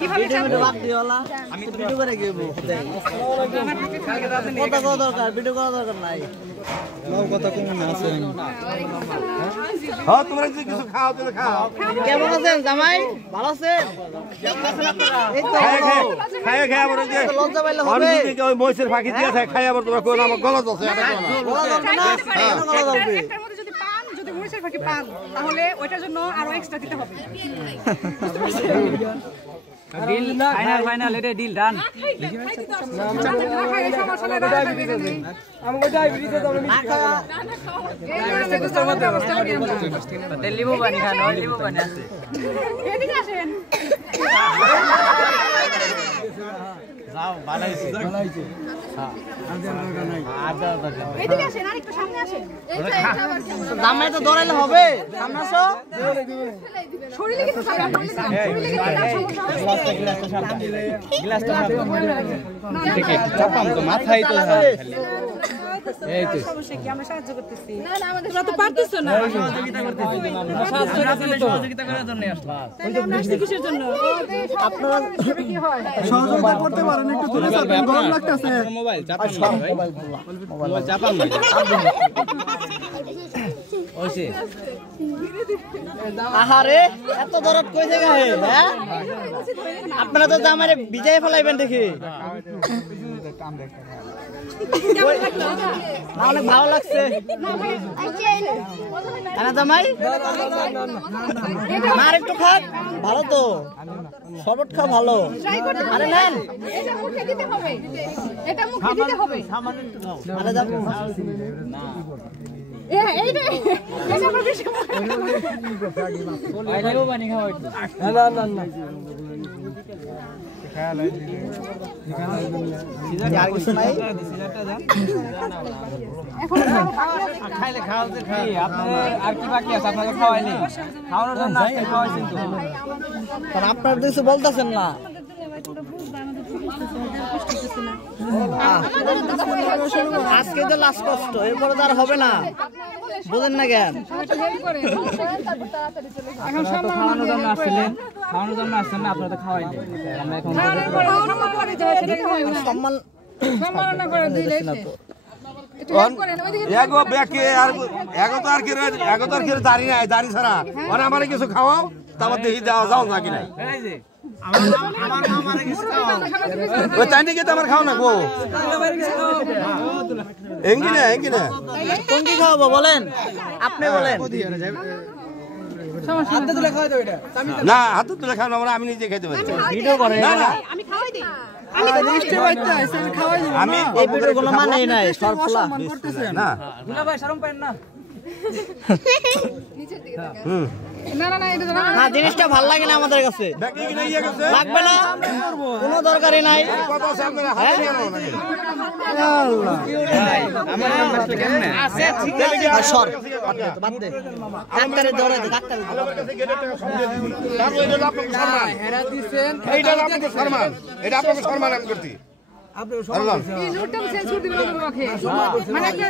কিভাবে চাপবো বাদ দিওলা আমি ভিডিও করে গেব কথা কত দরকার ভিডিও করা দরকার নাই নাও কথা কোন আছে হ্যাঁ তোমরা যদি কিছু খাও তাহলে খাও কেমন আছেন জামাই ভালো আছেন কেমন আছেন আপনারা এই তো খায় খায় আবার যে লজ্জা পাইলে হবে অনেকে ওই মহিষের ফাঁকি দিয়ে খায় আবার তোমরা কোন আমার গলা দছে এটা বলা দরকার না গলা দরবে একটার মধ্যে যদি পান যদি মরিচের ফাঁকি পান তাহলে ওইটার জন্য আরো এক্সট্রা দিতে হবে ডিল ফাইনাল এটা ডিল ডান লিবো বানি খান লিবো বানি আছে এদিকে আসেন যাও বানাইছি হ্যাঁ এদিকে আসেন আরেকটু সামনে আসেন জামাই তো দৌড়াইলে হবে সামনে আসো শরীরে কিছু খারাপ করলে না শরীরে কিছু খারাপ সমস্যা গ্লাসটা দেখে চাপাম তো মাথায় তো এই তো সমস্যা কি আমরা সাহায্য করতেছি না না আমাদের তোমরা তো পারতেছ না সহযোগিতা করতেছি সহযোগিতা করার জন্য আসলাম আমরা আসছি কিসের জন্য আপনারা কি হয় সহযোগিতা করতে পারেন একটু দূরে যাবেন গরম লাগতেছে মোবাইল চাপাম না ভাই মোবাইল চাপাম না ওইছে আহারে এত দরদ কই থেকে হে হ্যাঁ আপনারা তো জামাইরে বিজয় ফলাইবেন দেখি না অনেক ভালো লাগছে না জামাই আর একটু খাক ভালো তো শরবত খা ভালো আরে নেন এটা মুখে দিতে হবে এটা মুখে দিতে হবে আরে যাও এইটা এটা বেশি লিবো বানি খাও একটু না আর কিছু নাই খাইলে খাওয়াতে খাই আপনাদের আর কি বাকি আছে আপনাদের খাওয়াইনি খাওয়ানোর জন্য আজকে খাওয়াইছেন তো কারণ আপনারা কিছু বলতেছেন না আজকে তো লাস্ট কষ্ট এরপরে তো আর হবে না বুঝেন না কেন এখন খাওয়ানোর জন্য আসছিলেন খাওয়ানোর জন্য আসছেন না আপনারা তো খাওয়াইনি আমরা এখন সম্মান সম্মাননা করে দিলে এগো ব্যাকে আর এগো তো আর কি দাড়ি নাই দাড়ি ছাড়া মানে আমারে কিছু খাওয়াও তারপর দেখি যাও না কি নাই এই যে আমার আমারে কিছু খাওয়াও ওই তাই নাকি তো আমার খাও না গো এঙ্গি না কোন কি খাওয়াবো বলেন আপনি বলেন হাতে তুলে খাওয়াই দাও এটা না হাতে তুলে খাও না আমি নিজে খেতে পারি ভিডিও করে না না আমি খাওয়াই দিই আমি এই ভিডিও কোনো মানেই নাই সব খোলা না দুলা ভাই শরম পায় না না না না এটা না জিনিসটা ভালো লাগে না আমাদের কাছে ব্যাকে কি নাই গেছে লাগবে না কোনো দরকারই নাই কত আছে আপনারা হাতে নিয়ে নাও নাকি আমার নাম আসলে কেমনে আছে ঠিক আছে আর সর বাদ দে ডাক্তারে ধরে দে ডাক্তারে আমার কাছে গেটের টাকা সব দিয়ে দিন তারপর এটা আপনাকে সম্মান হেরা দিবেন এইটা আপনাকে সম্মান এটা আপনাকে সম্মান আমি করছি আপনি এই নোটটাও চেঞ্জ করে দিবেন তোমাকে মানে একটা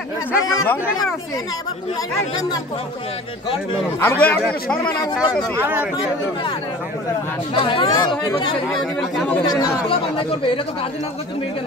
ব্যাপার আছে আমি কই আপনাকে সম্মান আমি করতেছি এটা তো গার্জেন নাম করতে মেয়ে কেন